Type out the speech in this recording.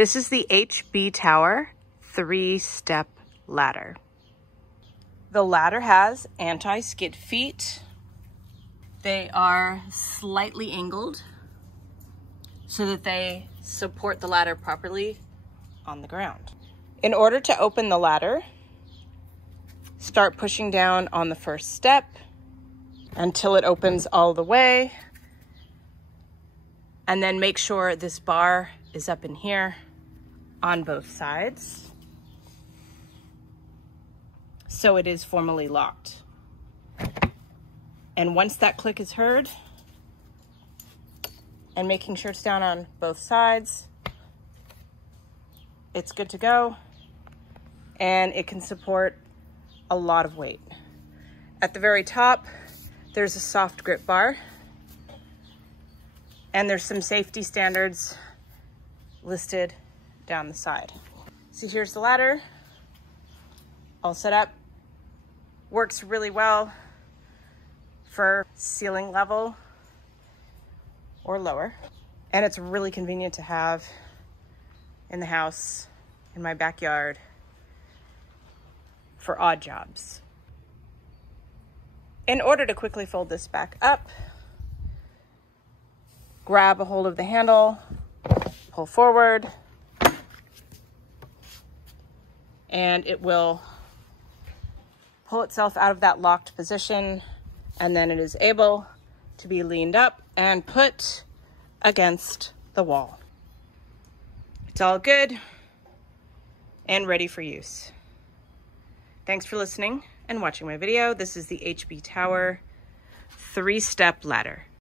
This is the HBTower 3-step ladder. The ladder has anti-skid feet. They are slightly angled so that they support the ladder properly on the ground. In order to open the ladder, start pushing down on the first step until it opens all the way. And then make sure this bar is up in here on both sides, so it is formally locked. And once that click is heard, and making sure it's down on both sides, it's good to go, and it can support a lot of weight. At the very top, there's a soft grip bar, and there's some safety standards listed down the side. So here's the ladder, all set up. Works really well for ceiling level or lower. And it's really convenient to have in the house, in my backyard, for odd jobs. In order to quickly fold this back up, grab a hold of the handle, pull forward, and it will pull itself out of that locked position, and then it is able to be leaned up and put against the wall. It's all good and ready for use. Thanks for listening and watching my video. This is the HBTower 3-step ladder.